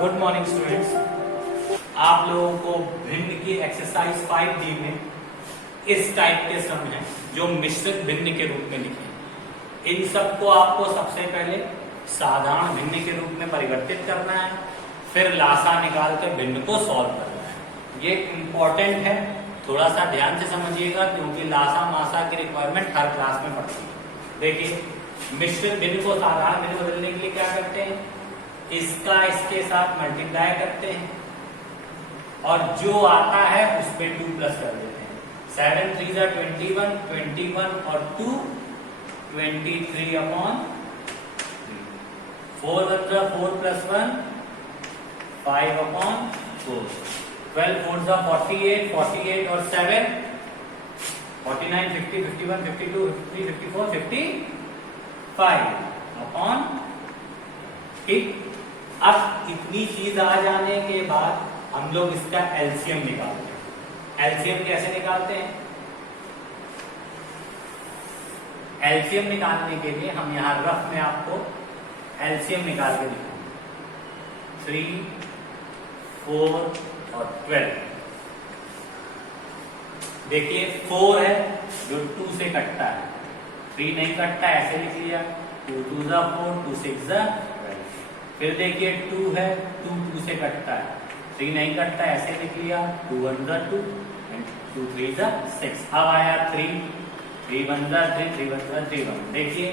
Good morning students. आप लोगों को भिन्न की एक्सरसाइज 5D में इस टाइप के सम हैं जो मिश्रित भिन्न के रूप में लिखे। इन सबको आपको सबसे पहले साधारण भिन्न के रूप में परिवर्तित करना है, फिर लासा निकाल कर भिन्न को सॉल्व करना है। ये इम्पोर्टेंट है, थोड़ा सा ध्यान से समझिएगा क्योंकि लासा मासा की रिक्वायरमेंट हर क्लास में पड़ती है। देखिए, मिश्रित भिन्न को साधारण भिन्न बदलने के लिए क्या करते हैं, इसका इसके साथ मल्टीप्लाई करते हैं और जो आता है उसमें 2 प्लस कर देते हैं। 7 3 जा 21, 21 और 2 23 अपॉन 4 जा 4 प्लस 1 5 अपॉन 4, 12 4 जा 48, 48 और 7 49, 50, 51, 52, 53, 54, 55 अपॉन। ठीक, अब इतनी चीज आ जाने के बाद हम लोग इसका एलसीएम निकालते हैं। एलसीएम कैसे निकालते हैं? एलसीएम निकालने के लिए हम यहां रफ में आपको एलसीएम निकाल के दिखाएंगे। 3, 4 और 12। देखिए 4 है जो 2 से कटता है, 3 नहीं कटता, ऐसे लिख लिया 2 2 जा 4, 2 6 जा 12। फिर देखिए 2 है, 2 2 से कटता है, 3 नहीं कटता, ऐसे लिख लिया 2 1 जा 2 एंड 2 3 जा 6। अब आया 3 3 1 जा 3, 3 1 जा 3 1। देखिए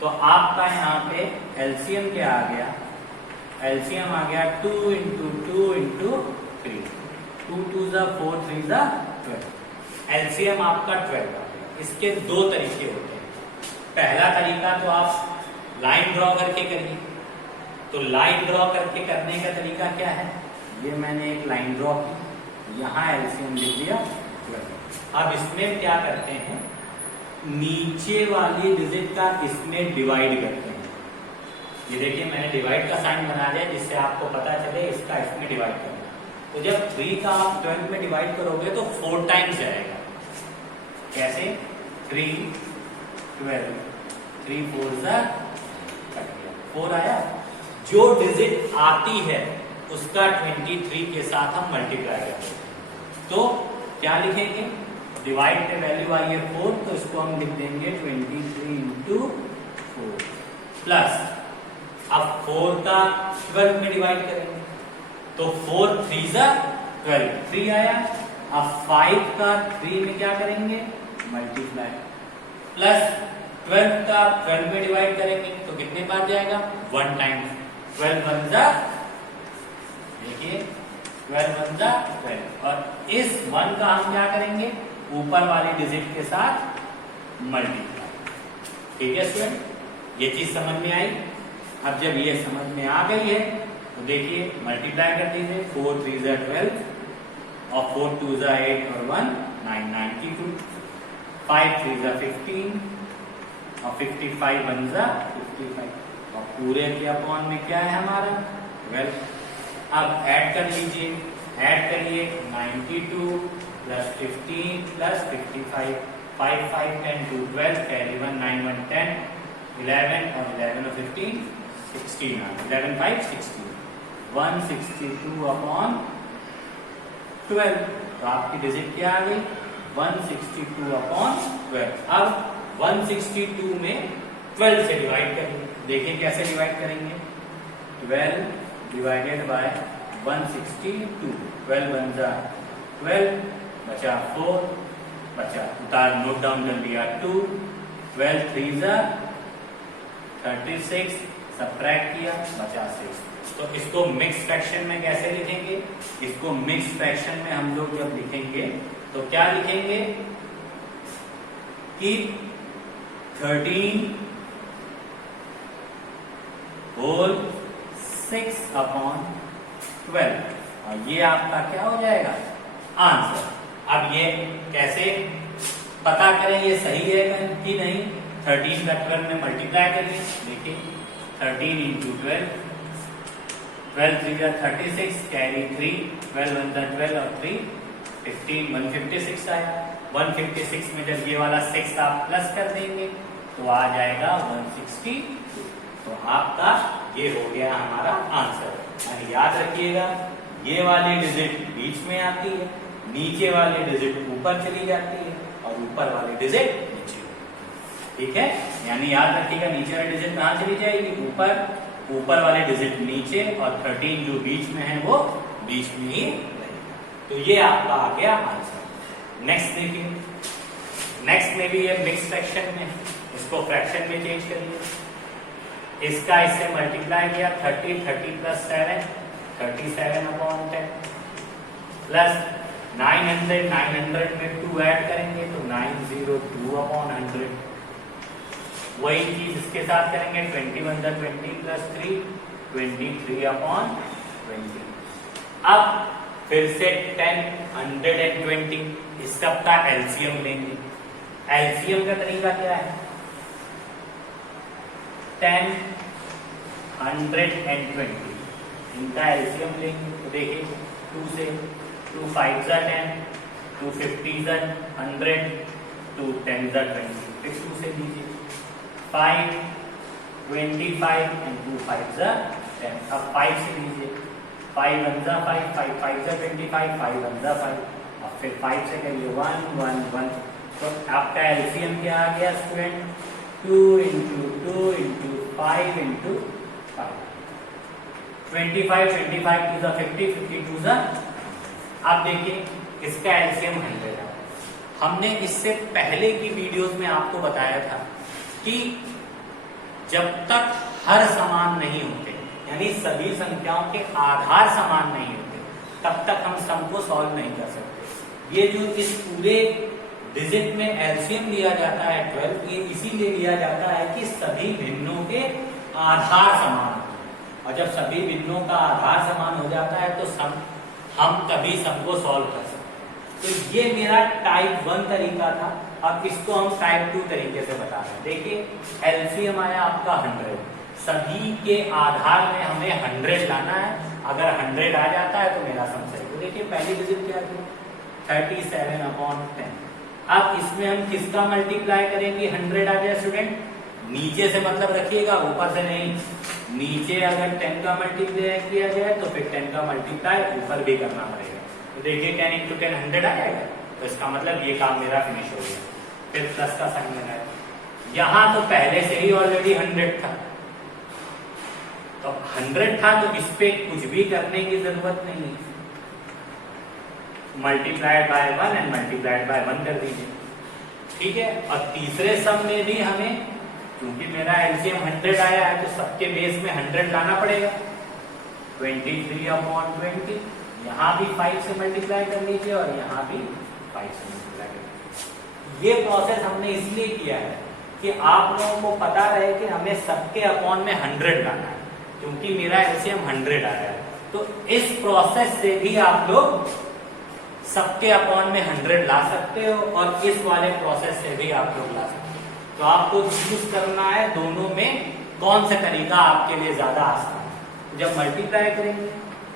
तो आपका यहाँ पे एलसीएम क्या आ गया? एलसीएम आ गया 2 इंटू 2 इंटू 3, 2 2 जा 4, 3 जा 12। एलसीएम आपका 12 आ गया। इसके दो तरीके होते हैं। पहला तरीका तो आप लाइन ड्रॉ करके करिए। तो लाइन ड्रॉ करके करने का तरीका क्या है? ये मैंने एक लाइन ड्रॉ की, यहाँ एलसीएम लिख दिया 12। अब इसमें क्या करते हैं, नीचे वाली डिजिट का इसमें डिवाइड करते हैं। ये देखिए मैंने डिवाइड का साइन बना दिया जिससे आपको पता चले इसका इसमें डिवाइड करना। तो जब 3 का आप 12 में डिवाइड करोगे तो 4 टाइम्स जाएगा। कैसे? 3 12, 3 4 जा 4 आया। जो डिजिट आती है उसका 23 के साथ हम मल्टीप्लाई करते हैं। तो क्या लिखेंगे? डिवाइड पे वैल्यू आई है 4, तो इसको हम लिख देंगे 23 इंटू 4 प्लस, अब 4 का 12 में डिवाइड करेंगे तो 4 3 जा 12, 3 आया। अब 5 का 3 में क्या करेंगे? मल्टीप्लाई, प्लस 12 का 12 में डिवाइड करेंगे तो कितने बार जाएगा? 1 टाइम। 12 1 जा, देखिए 12 1 जा 12, और इस 1 का हम क्या करेंगे? ऊपर वाली डिजिट के साथ मल्टीप्लाई। ठीक है स्टूडेंट, ये चीज समझ में आई। अब जब ये समझ में आ गई है तो देखिए मल्टीप्लाई कर दीजिए। 4 3 जा 12 और 4 2 जा 8 और 1 9 92, 5 3 जा 15 और 55 1 जा 55, और पूरे के अपॉन में क्या है हमारा? 12। अब ऐड कर लीजिए, ऐड करिए 92 प्लस 15 प्लस 55, 5 5 10 2 12, कैरी 1 9 1 10 11 और 11 और 15 16, 11 5 16, 162 अपॉन 12। तो आपकी डिजिट क्या आ गई? 162 अपॉन 12। अब 162 में 12 से डिवाइड करेंगे। देखिए कैसे डिवाइड करेंगे? 12 डिवाइडेड बाय 162, 12 1 जा 12, बचा 4, बचा उतार नोट डाउन कर लिया 2, 12 3 जा 36, सबट्रैक्ट किया बचा 6। तो इसको मिक्स फ्रैक्शन में कैसे लिखेंगे? इसको मिक्स फ्रैक्शन में हम लोग जब लिखेंगे तो क्या लिखेंगे कि 13 होल 6 अपॉन 12, और ये आपका क्या हो जाएगा? आंसर। अब ये कैसे पता करें ये सही है कि नहीं? 13 का 12 में मल्टीप्लाई करिए। देखिए 13 इंटू 12, 12 3 जा 36, कैरी 3, 12 1 जा 12 और 3 15, 156 आया। 156 में जब ये वाला 6 आप प्लस कर देंगे तो आ जाएगा 162। तो आपका ये हो गया हमारा आंसर। यानी याद रखिएगा, ये वाली डिजिट बीच में आती है, नीचे वाली डिजिट ऊपर चली जाती है और ऊपर वाली डिजिट नीचे। ठीक है, यानी याद रखिएगा नीचे वाली डिजिट कहाँ चली जाएगी, ऊपर, ऊपर वाली डिजिट नीचे, और 13 जो बीच में है वो बीच में ही रहेगा। तो ये आपका आ गया आंसर। नेक्स्ट देखिए, नेक्स्ट में भी ये मिक्स फ्रैक्शन में, इसको फ्रैक्शन में चेंज करिए। इसका इससे मल्टीप्लाई किया 30 प्लस 7 37/10 प्लस 900 में 2 ऐड करेंगे तो 902/100। वही चीज इसके साथ करेंगे 21 20 प्लस 3 23/20। अब फिर से 10 120 इस सब का एलसीएम लेंगे। एलसीएम का तरीका क्या है, 10 120 इनका एलसीएम लेंगे। तो देखिए 2 से 2 5 10, 2 50 100, 2 10 20, फिर 2 से लीजिए 5 25 and 2 5 10। अब 5 से लीजिए 5 1 5 5 5 25 5 1 5, अब फिर 5 से करिए 1 1 1। तो आपका एलसीएम क्या आ गया student, 2 into 2 into 5 into 5, 25 25 to the 50 50 to the। आप देखिए इसका एलसीएम 100 है। हमने इससे पहले की वीडियोस में आपको बताया था कि जब तक हर समान नहीं होते, यानी सभी संख्याओं के आधार समान नहीं होते, तब तक हम सम को सॉल्व नहीं कर सकते। ये जो इस पूरे डिजिट में एलसीएम लिया जाता है 12, ये इसीलिए लिया जाता है कि सभी भिन्नों के आधार समान हो। और जब सभी भिन्नों का आधार समान हो जाता है तो हम तभी सम को सॉल्व कर सकते हैं। तो ये मेरा टाइप 1 तरीका था। अब इसको हम टाइप 2 तरीके से बता रहे हैं। देखिए एलसीएम आया आपका 100, सभी के आधार में हमें 100 लाना है। अगर 100 आ जाता है तो मेरा सम सही। तो देखिए पहली डिजिट क्या थी, 37/10। अब इसमें हम किसका मल्टीप्लाई करेंगे 100 आ जाए स्टूडेंट, नीचे से मतलब रखिएगा, ऊपर से नहीं। नीचे अगर 10 का मल्टीप्लाई किया जाए तो फिर 10 का मल्टीप्लाई ऊपर भी करना पड़ेगा। तो देखिए 10 into 10 100 आ जाएगा, तो इसका मतलब ये काम मेरा फिनिश हो गया। फिर प्लस का साइन लगाया, यहाँ तो पहले से ही ऑलरेडी 100 था, तो 100 था तो इस पे कुछ भी करने की जरूरत नहीं है। Multiplied by 1 and multiplied by 1 कर दीजिए। ठीक है, और तीसरे सम में भी हमें, क्योंकि मेरा एलसीएम 100 आया है तो सबके बेस में 100 लाना पड़ेगा। 23/20, यहाँ भी 5 से मल्टीप्लाई कर लीजिए और यहाँ भी 5 से मल्टीप्लाई कर लीजिए। ये प्रोसेस हमने इसलिए किया है कि आप लोगों को पता रहे कि हमें सबके अपॉन में 100 लाना है, क्योंकि मेरा एलसीएम 100 आया है। तो इस प्रोसेस से भी आप लोग सबके अपॉन में 100 ला सकते हो और इस वाले प्रोसेस से भी आप लोग ला सकते हो। तो आपको चूज करना है दोनों में कौन सा तरीका आपके लिए ज्यादा आसान है। जब मल्टीप्लाई करेंगे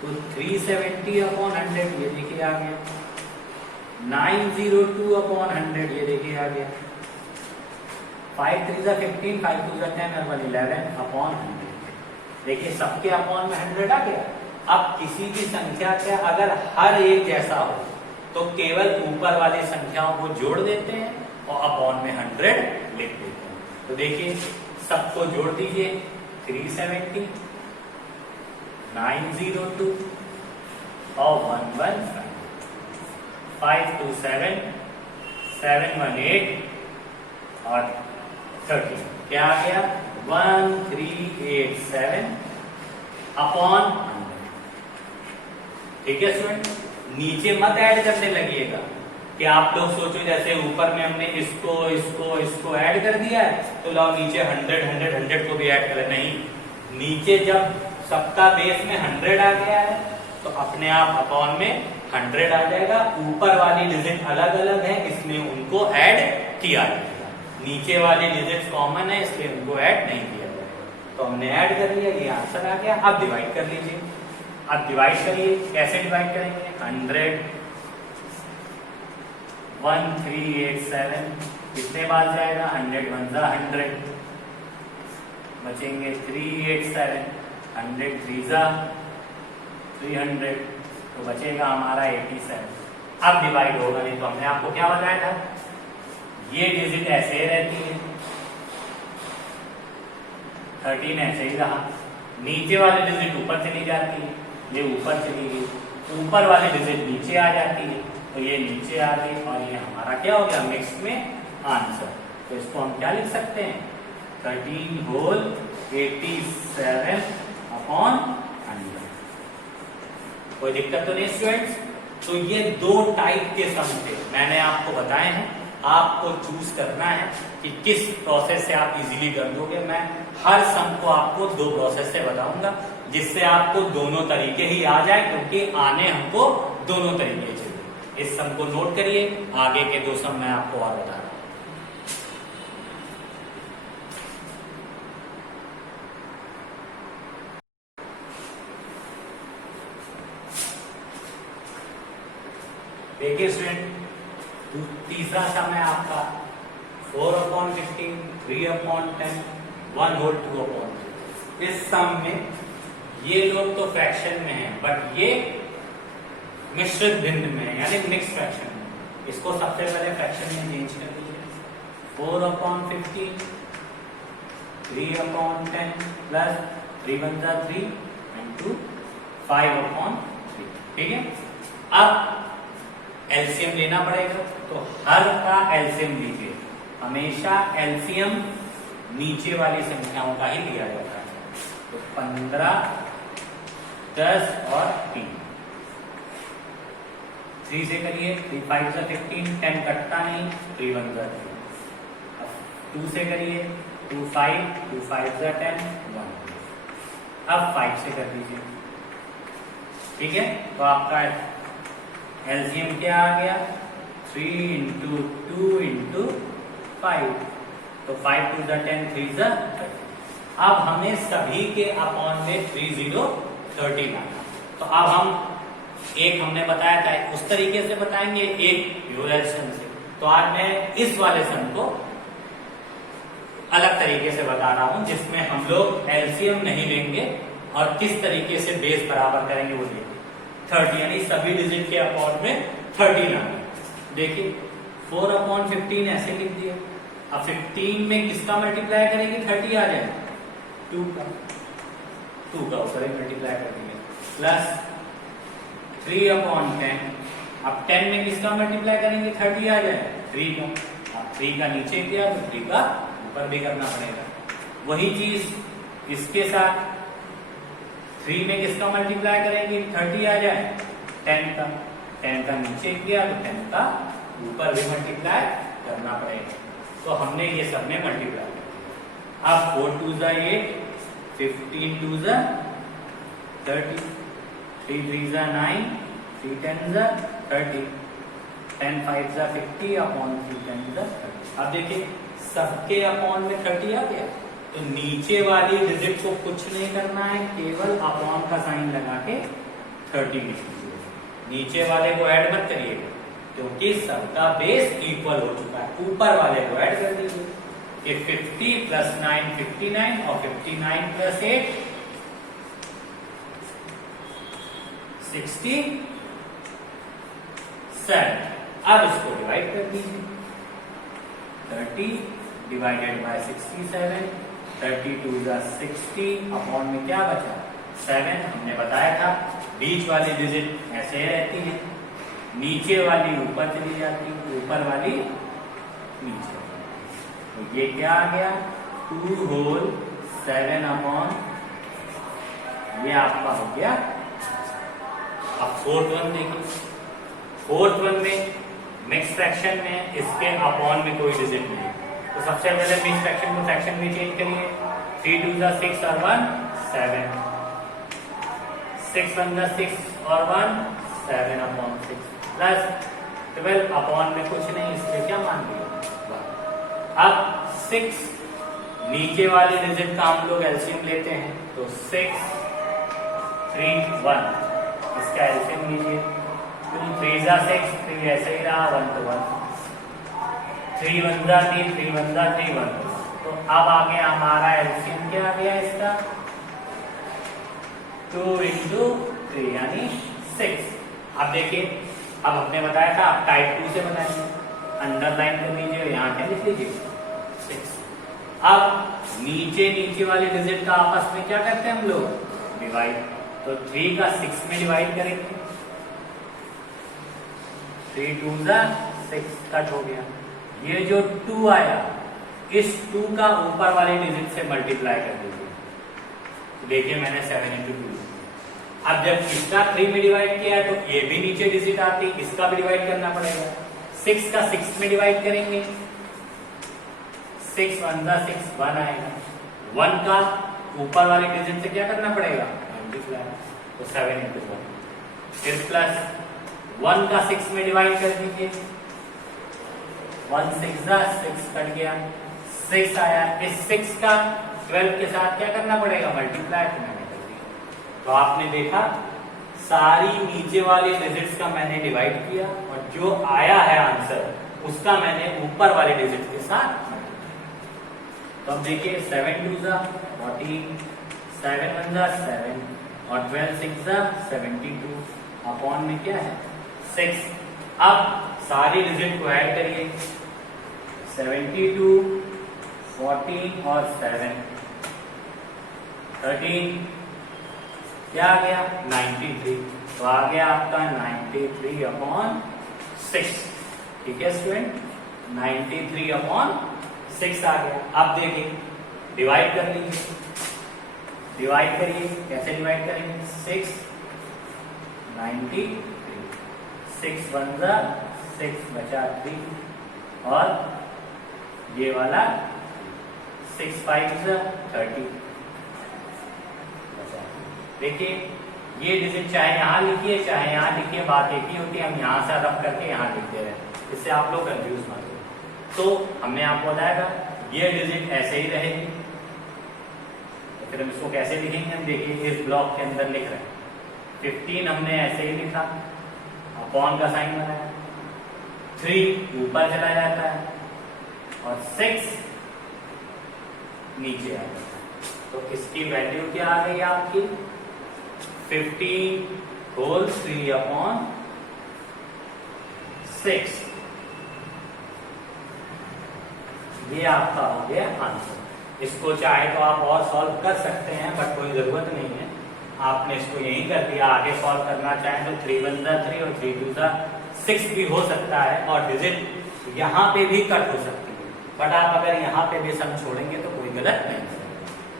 तो 370/100 ये देखिए आ गया, 902/100 ये देखिए आ गया, 5 3 15 5 2 10 और 1 11/100। देखिए सबके अपॉन में 100 आ गया। अब किसी भी संख्या का अगर हर एक जैसा हो तो केवल ऊपर वाली संख्याओं को जोड़ देते हैं और अपॉन में 100 लिख देते हैं। तो देखिए सबको जोड़ दीजिए, 370, 902 और 115, 527, 718 और 30। क्या आ गया, 1387 अपॉन 100। ठीक है स्टूडेंट, नीचे मत ऐड करने लगिएगा कि आप लोग सोचो जैसे ऊपर में हमने इसको इसको इसको ऐड कर दिया है तो लाओ नीचे 100 100 100 को भी ऐड कर। नहीं, नीचे जब सबका बेस में 100 आ गया है तो अपने आप अपॉन में 100 आ जाएगा। ऊपर वाली डिजिट अलग अलग है इसलिए उनको ऐड किया जाएगा, नीचे वाली डिजिट कॉमन है इसलिए उनको ऐड नहीं किया जाएगा। तो हमने ऐड कर लिया, ये आंसर आ गया। अब डिवाइड कर लीजिए। अब डिवाइड करिए, कैसे डिवाइड करेंगे, 100 1387 कितने बार जाएगा, 100 1 100 बचेंगे 387, 100 3 300, तो बचेगा हमारा 87। अब डिवाइड होगा नहीं, तो हमने आपको क्या बताया था, ये डिजिट ऐसे ही रहती है, 13 ऐसे ही रहा, नीचे वाली डिजिट ऊपर चली जाती है, ये ऊपर चली गई, ऊपर वाली डिजिट नीचे आ जाती है, तो ये नीचे आ गई, और ये हमारा क्या हो गया, मिक्स में आंसर। तो इसको हम क्या लिख सकते हैं, 13 होल 87 अपॉन 100। कोई दिक्कत तो नहीं स्टूडेंट्स? तो ये दो टाइप के सम थे, मैंने आपको बताए हैं, आपको चूज करना है कि किस प्रोसेस से आप इजीली कर दोगे। मैं हर सम को आपको दो प्रोसेस से बताऊंगा, जिससे आपको दोनों तरीके ही आ जाए, क्योंकि आने हमको दोनों तरीके चाहिए। इस सम को नोट करिए, आगे के दो सम मैं आपको और बता रहा हूं। देखिए स्टूडेंट, तीसरा सम है आपका 4/15, 3/10, 1 होल 2/3। इस सम में ये लोग तो फ्रैक्शन में है, बट ये मिश्रित भिन्न में है, यानी मिक्स फ्रैक्शन में। इसको सबसे पहले फ्रैक्शन में चेंज कर दीजिए। 4/15, 3/10 प्लस 3 1 3 एंड 2 5/3। ठीक है, अब एलसीएम लेना पड़ेगा, तो हर का एलसीएम लीजिए। हमेशा एलसीएम नीचे वाली संख्याओं का ही लिया जाता है। तो 15, 10 और 3। 3 से करिए, 3 5 15, 10 कटता नहीं, 3 1 3। अब 2 से करिए, 2 5, 2 5 10, 1। अब 5 से कर दीजिए। ठीक है, तो आपका एलसीएम क्या आ गया, 3 इंटू 2 इंटू 5, तो 5 2 10, 3 30। अब हमें सभी के अपॉन में 30 30 लाना। तो अब हम एक हमने बताया था, उस तरीके से बताएंगे, एक यूरल सन से। तो आज मैं इस वाले सन को अलग तरीके से बता रहा हूं, जिसमें हम लोग एलसीएम नहीं लेंगे और किस तरीके से बेस बराबर करेंगे वो देखेंगे। 30, यानी सभी डिजिट के अपॉन में 30 लाना। देखिए 4/15 ऐसे लिख दिया। अब 15 में किसका मल्टीप्लाई करेंगे, 30 आ जाए, 2 का ऊपर मल्टीप्लाई कर देंगे, प्लस 3/10। अब 10 में किसका मल्टीप्लाई करेंगे, 30 आ जाए, 3 का। अब 3 का नीचे किया तो 3 का ऊपर भी करना पड़ेगा। वही चीज इसके साथ 3 में किसका मल्टीप्लाई करेंगे, 30 आ जाए, 10 का। 10 का नीचे किया तो 10 का ऊपर भी मल्टीप्लाई करना पड़ेगा। तो हमने ये सब में मल्टीप्लाई कर दिया। अब 4 2 8, 15 2 30, 3 3 9, 3 10 30, 10 5 50 अपॉन 3 10 30। अब देखिए सबके अपॉन में 30 आ गया, तो नीचे वाली डिजिट को कुछ नहीं करना है, केवल अपॉन का साइन लगा के 30 लिख दीजिए। नीचे वाले को ऐड मत करिएगा, क्योंकि सबका बेस इक्वल हो चुका है। ऊपर वाले को ऐड कर दीजिए कि 50 प्लस 9 59, और 59 प्लस 8 67। अब इसको डिवाइड कर दीजिए, 30 डिवाइडेड बाय 67, 32 60 अपॉन में क्या बचा, 7। हमने बताया था बीच वाली डिजिट ऐसे रहती है, नीचे वाली ऊपर चली जाती, ऊपर वाली नीचे। तो ये क्या आ गया, 2 होल 7 अपॉन, ये आपका हो गया। अब 4th वन देखिए, 4th वन में मिक्स फ्रैक्शन में इसके अपॉन में कोई डिजिट नहीं, तो सबसे पहले मिक्स फ्रैक्शन को फ्रैक्शन में चेंज करिए। 3 2 6 और 1 7, 6 1 6 और 1 7 अपॉन 6 प्लस 12 अपॉन में कुछ नहीं, इसलिए क्या मान लिया। अब 6 नीचे वाली डिजिट का हम लोग एलसीएम लेते हैं, तो 6 3 1 इसका एलसीएम लीजिए। 2 3 6, 3 ऐसे ही रहा, 1 तो 1, 3 1 3 3 1 3 1। तो अब आगे हमारा एलसीएम क्या आ गया इसका 2 into 3 यानी 6। अब देखिए, अब हमने बताया था आप टाइप 2 से बनाएंगे, अंडरलाइन कर लीजिए, यहाँ क्या लिख लीजिए 6। अब नीचे वाले डिजिट का आपस में क्या करते हैं हम लोग, डिवाइड। तो 3 का 6 में डिवाइड करेंगे, 3 2 6 कट हो गया। ये जो 2 आया, इस 2 का ऊपर वाले डिजिट से मल्टीप्लाई कर दीजिए। देखिए मैंने 7 into 2। अब जब इसका 3 में डिवाइड किया है तो ये भी नीचे डिजिट आती, इसका भी डिवाइड करना पड़ेगा। 6 का 6 में डिवाइड करेंगे, 6 1 6 1 आएगा। 1 का ऊपर वाले डिजिट से क्या करना पड़ेगा, मल्टीप्लाई, तो 7 into 1। फिर प्लस 1 का 6 में डिवाइड कर दीजिए, 1 6 6 कट गया, 6 आया। इस 6 का 12 के साथ क्या करना पड़ेगा, मल्टीप्लाई। तो आपने देखा सारी नीचे वाले डिजिट्स का मैंने डिवाइड किया और जो आया है आंसर उसका मैंने ऊपर वाले डिजिट के साथ मल्टीप्लाई। तो अब देखिए 7 2 14, 7 1 7 और 12 6 72 अपॉन में क्या है 6। अब सारी डिजिट को ऐड करिए, 72 14 और 7 13 क्या आ गया 93। तो आ गया आपका 93 अपॉन 6। ठीक है स्टूडेंट, 93 अपॉन 6 आ गया। अब देखिए डिवाइड कर लीजिए, डिवाइड करिए, कैसे डिवाइड करेंगे, 6 93, 6 1 6 बचा 3 और ये वाला 6 5 30। देखिए ये डिजिट चाहे यहाँ लिखिए चाहे यहाँ लिखिए, बात एक ही होती है, हम यहाँ से रब करके यहाँ लिखते रहे, इससे आप लोग कंफ्यूज मत हो। तो हमने आपको बताया था ये डिजिट ऐसे ही रहेगी। तो फिर हम इसको कैसे लिखेंगे, हम देखिए इस ब्लॉक के अंदर लिख रहे हैं। 15 हमने ऐसे ही लिखा, अपॉन का साइन बनाया, 3 ऊपर चला जाता है और 6 नीचे आ जाता है। तो इसकी वैल्यू क्या आ गई आपकी 15 होल 3 अपॉन 6। ये आपका हो गया आंसर। इसको चाहे तो आप और सॉल्व कर सकते हैं बट कोई जरूरत नहीं है, आपने इसको यही कर दिया। आगे सॉल्व करना चाहें तो 3 1 3 और 3 2 6 भी हो सकता है और डिजिट यहाँ पे भी कट हो सकती है, बट आप अगर यहाँ पे भी सम छोड़ेंगे तो कोई गलत नहीं है।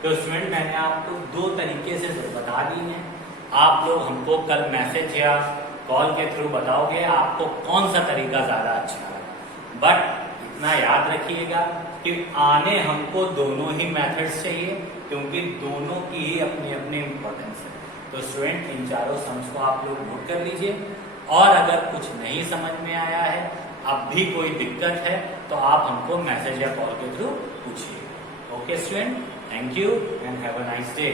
तो स्टूडेंट मैंने आपको 2 तरीके से बता दी हैं, आप लोग हमको कल मैसेज या कॉल के थ्रू बताओगे आपको कौन सा तरीका ज्यादा अच्छा है। बट इतना याद रखिएगा कि आने हमको दोनों ही मेथड्स चाहिए, क्योंकि दोनों की ही अपनी अपनी इंपॉर्टेंस है। तो स्टूडेंट इन चारों सम्स को आप लोग नोट कर लीजिए, और अगर कुछ नहीं समझ में आया है, अब भी कोई दिक्कत है, तो आप हमको मैसेज या कॉल के थ्रू पूछिए। Okay student, thank you and have a nice day.